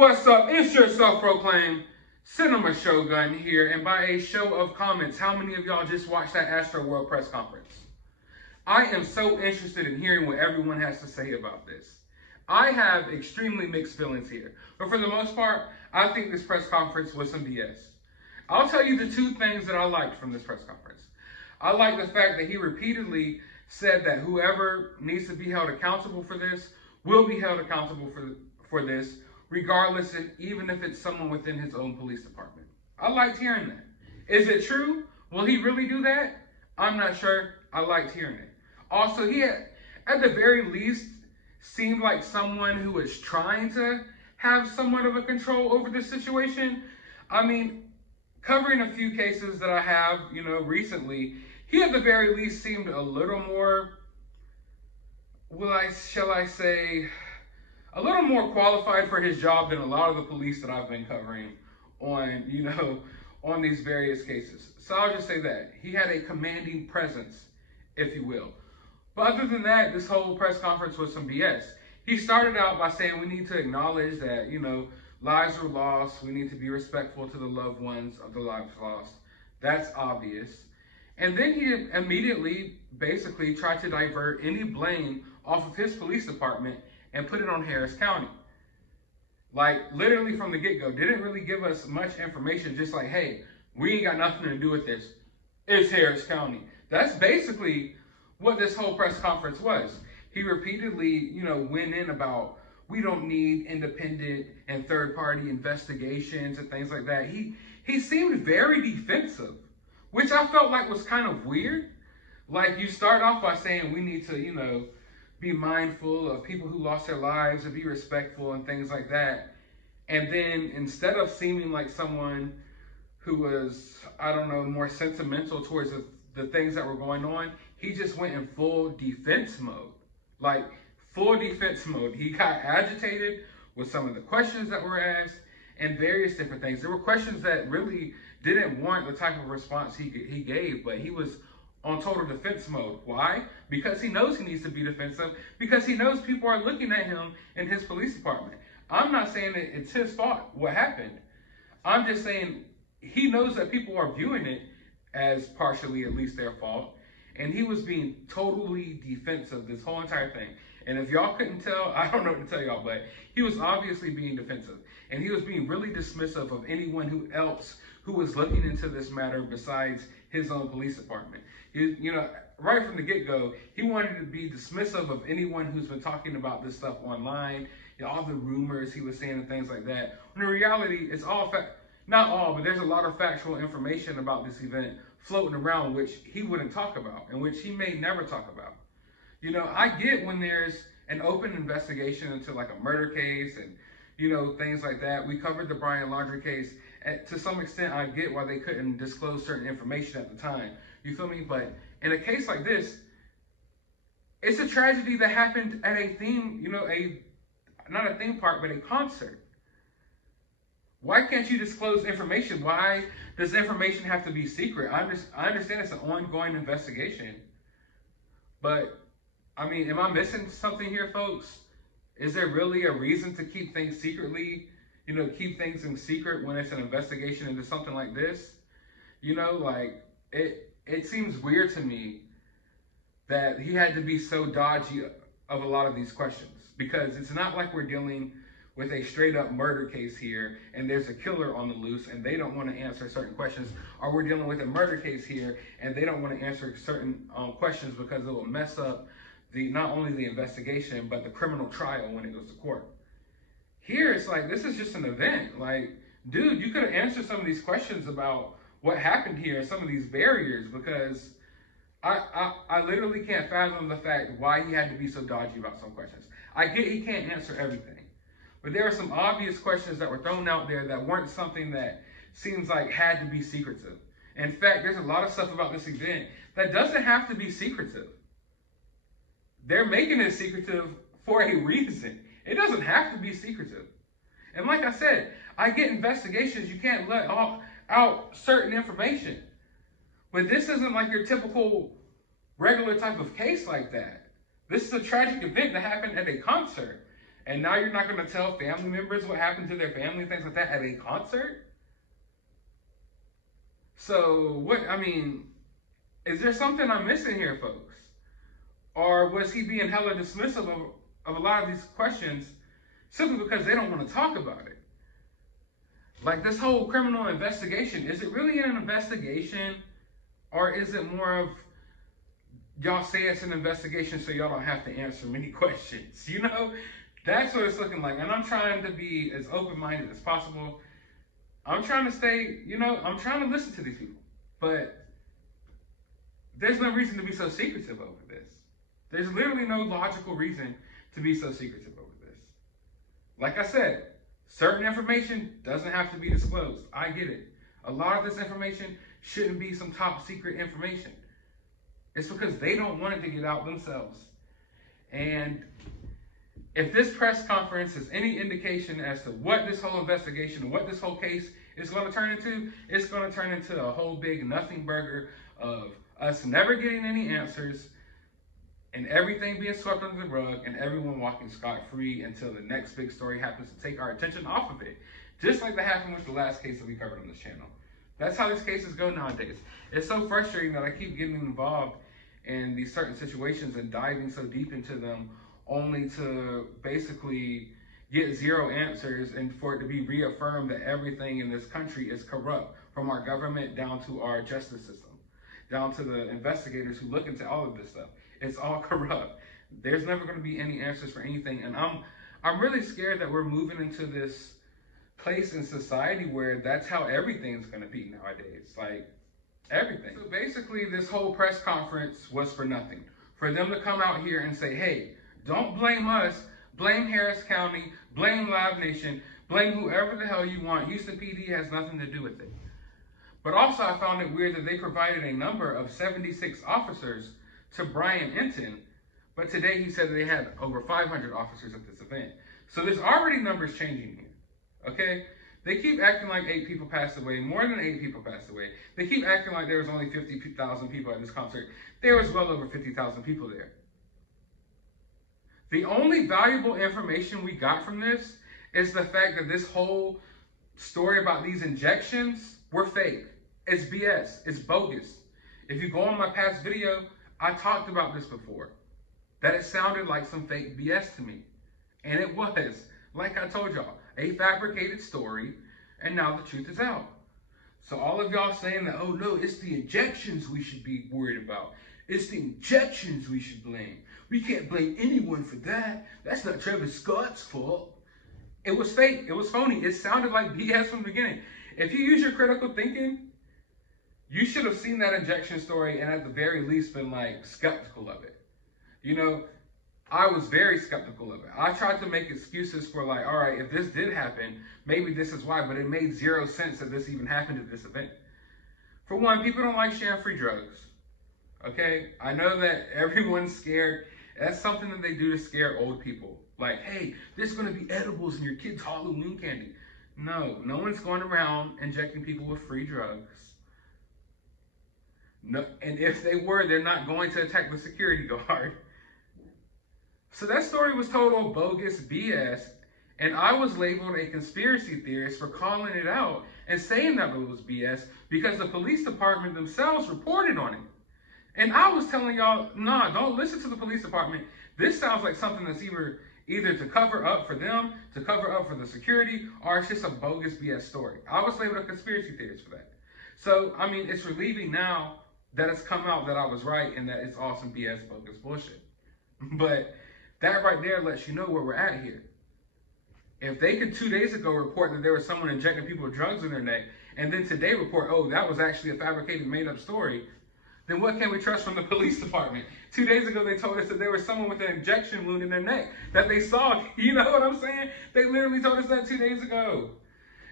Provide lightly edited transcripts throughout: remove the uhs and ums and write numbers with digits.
What's up? It's your self-proclaimed Cinema Shogun here, and by a show of comments, how many of y'all just watched that AstroWorld press conference? I am so interested in hearing what everyone has to say about this. I have extremely mixed feelings here, but for the most part, I think this press conference was some BS. I'll tell you the two things that I liked from this press conference. I like the fact that he repeatedly said that whoever needs to be held accountable for this will be held accountable for this, regardless, even if it's someone within his own police department. I liked hearing that. Is it true? Will he really do that? I'm not sure. I liked hearing it. Also, he had, at the very least, seemed like someone who was trying to have somewhat of a control over the situation. I mean, covering a few cases that I have, recently, he at the very least seemed a little more, shall I say, a little more qualified for his job than a lot of the police that I've been covering on, on these various cases. So I'll just say that. He had a commanding presence, if you will. But other than that, this whole press conference was some BS. He started out by saying we need to acknowledge that, lives were lost. We need to be respectful to the loved ones of the lives lost. That's obvious. And then he immediately basically tried to divert any blame off of his police department and put it on Harris County. Like, literally from the get-go, didn't really give us much information, just like, hey, we ain't got nothing to do with this. It's Harris County. That's basically what this whole press conference was. He repeatedly, went in about, we don't need independent and third-party investigations and things like that. He seemed very defensive, which I felt like was kind of weird. Like, you start off by saying we need to, be mindful of people who lost their lives and be respectful and things like that. And then instead of seeming like someone who was, more sentimental towards the things that were going on, he just went in full defense mode. Like, full defense mode. He got agitated with some of the questions that were asked and various different things. There were questions that really didn't warrant the type of response he gave, but he was on total defense mode. Why? Because he knows he needs to be defensive, because he knows people are looking at him in his police department. I'm not saying that it's his fault what happened. I'm just saying he knows that people are viewing it as partially at least their fault, and he was being totally defensive this whole entire thing. And if y'all couldn't tell, I don't know what to tell y'all, but he was obviously being defensive, and he was being really dismissive of anyone else who was looking into this matter besides his own police department. Right from the get-go, he wanted to be dismissive of anyone who's been talking about this stuff online, all the rumors he was saying and things like that. When in reality, it's all not all, but there's a lot of factual information about this event floating around which he wouldn't talk about and which he may never talk about. I get when there's an open investigation into like a murder case and, things like that. We covered the Brian Laundrie case. To some extent, I get why they couldn't disclose certain information at the time. You feel me? But in a case like this, it's a tragedy that happened at a theme, not a theme park, but a concert. Why can't you disclose information? Why does information have to be secret? I understand it's an ongoing investigation. But, am I missing something here, folks? Is there really a reason to keep things secretly? Keep things in secret when it's an investigation into something like this? It seems weird to me that he had to be so dodgy of a lot of these questions, because it's not like we're dealing with a straight up murder case here and there's a killer on the loose and they don't want to answer certain questions, or we're dealing with a murder case here and they don't want to answer certain questions because it will mess up not only the investigation but the criminal trial when it goes to court. Here it's like, this is just an event. Like, dude, you could have answered some of these questions about what happened here, some of these barriers, because I literally can't fathom the fact why he had to be so dodgy about some questions. I get he can't answer everything, but there are some obvious questions that were thrown out there that weren't something that seems like had to be secretive. In fact, there's a lot of stuff about this event that doesn't have to be secretive. They're making it secretive for a reason. It doesn't have to be secretive. And like I said, I get investigations, you can't let out certain information. But this isn't like your typical regular type of case like that. This is a tragic event that happened at a concert. And now you're not going to tell family members what happened to their family, things like that, at a concert? So, what, I mean, is there something I'm missing here, folks? Or was he being hella dismissive of a lot of these questions simply because they don't want to talk about it? Like this whole criminal investigation, is it really an investigation? Or is it more of y'all say it's an investigation so y'all don't have to answer many questions? You know, that's what it's looking like. And I'm trying to be as open-minded as possible. I'm trying to stay, you know, I'm trying to listen to these people. But there's no reason to be so secretive over this. There's literally no logical reason to be so secretive over this. Like I said, certain information doesn't have to be disclosed. I get it. A lot of this information shouldn't be some top secret information. It's because they don't want it to get out themselves. And if this press conference is any indication as to what this whole investigation, what this whole case is going to turn into, it's going to turn into a whole big nothing burger of us never getting any answers and everything being swept under the rug and everyone walking scot-free until the next big story happens to take our attention off of it. Just like that happened with the last case that we covered on this channel. That's how these cases go nowadays. It's so frustrating that I keep getting involved in these certain situations and diving so deep into them only to basically get zero answers and for it to be reaffirmed that everything in this country is corrupt, from our government down to our justice system, down to the investigators who look into all of this stuff. It's all corrupt. There's never going to be any answers for anything. And I'm really scared that we're moving into this place in society where that's how everything's going to be nowadays. Like, everything. So basically, this whole press conference was for nothing. For them to come out here and say, hey, don't blame us, blame Harris County, blame Live Nation, blame whoever the hell you want. Houston PD has nothing to do with it. But also, I found it weird that they provided a number of 76 officers to Brian Enton, but today he said they had over 500 officers at this event. So there's already numbers changing here, okay? They keep acting like 8 people passed away, more than 8 people passed away. They keep acting like there was only 50,000 people at this concert. There was well over 50,000 people there. The only valuable information we got from this is the fact that this whole story about these injections were fake. It's BS. It's bogus. If you go on my past video, I talked about this before, that it sounded like some fake BS to me. And it was, like I told y'all, a fabricated story, and now the truth is out. So all of y'all saying that, oh no, it's the injections we should be worried about. It's the injections we should blame. We can't blame anyone for that. That's not Travis Scott's fault. It was fake. It was phony. It sounded like BS from the beginning. If you use your critical thinking, you should have seen that injection story and at the very least been like skeptical of it. You know, I was very skeptical of it. I tried to make excuses for like, all right, if this did happen, maybe this is why, but it made zero sense that this even happened at this event. For one, people don't like sharing free drugs. Okay? I know that everyone's scared. That's something that they do to scare old people. Like, hey, there's going to be edibles in your kid's Halloween candy. No one's going around injecting people with free drugs. No, and if they were, they're not going to attack the security guard. So that story was total bogus BS, and I was labeled a conspiracy theorist for calling it out and saying that it was BS because the police department themselves reported on it. And I was telling y'all, nah, don't listen to the police department. This sounds like something that's either to cover up for them, to cover up for the security, or it's just a bogus BS story. I was labeled a conspiracy theorist for that. So, I mean, it's relieving now that it's come out that I was right and that it's all some BS bogus bullshit. But that right there lets you know where we're at here. If they could 2 days ago report that there was someone injecting people with drugs in their neck, and then today report, oh, that was actually a fabricated, made-up story, then what can we trust from the police department? 2 days ago, they told us that there was someone with an injection wound in their neck that they saw. You know what I'm saying? They literally told us that 2 days ago.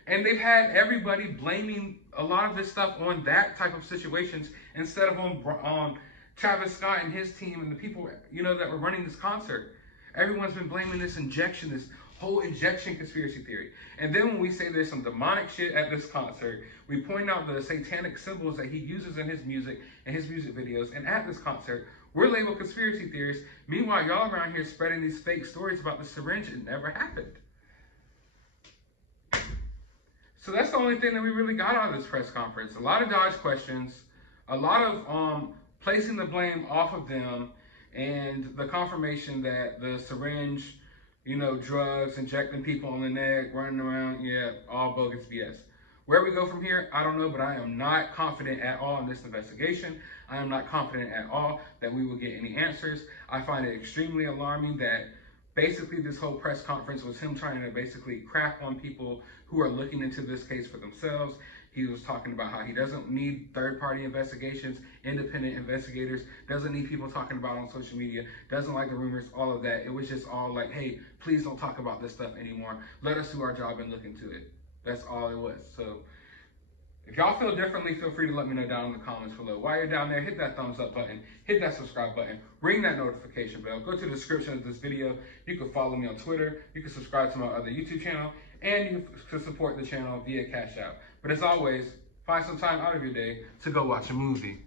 And they've had everybody blaming a lot of this stuff on that type of situations instead of on Travis Scott and his team and the people, you know, that were running this concert. Everyone's been blaming this injection, this whole injection conspiracy theory. And then when we say there's some demonic shit at this concert, we point out the satanic symbols that he uses in his music and his music videos. And at this concert, We're labeled conspiracy theorists. Meanwhile, y'all around here spreading these fake stories about the syringe. It never happened. So that's the only thing that we really got out of this press conference. A lot of dodge questions, a lot of placing the blame off of them, and the confirmation that the syringe, drugs, injecting people in the neck, running around, yeah, all bogus BS. Where we go from here, I don't know, but I am not confident at all in this investigation. I am not confident at all that we will get any answers. I find it extremely alarming that basically this whole press conference was him trying to basically crap on people who are looking into this case for themselves. He was talking about how he doesn't need third-party investigations, independent investigators, doesn't need people talking about it on social media, doesn't like the rumors, all of that. It was just all like, hey, please don't talk about this stuff anymore. Let us do our job and look into it. That's all it was. So if y'all feel differently, feel free to let me know down in the comments below. While you're down there, hit that thumbs up button, hit that subscribe button, ring that notification bell, go to the description of this video. You can follow me on Twitter, you can subscribe to my other YouTube channel, and you can support the channel via CashApp. But as always, find some time out of your day to go watch a movie.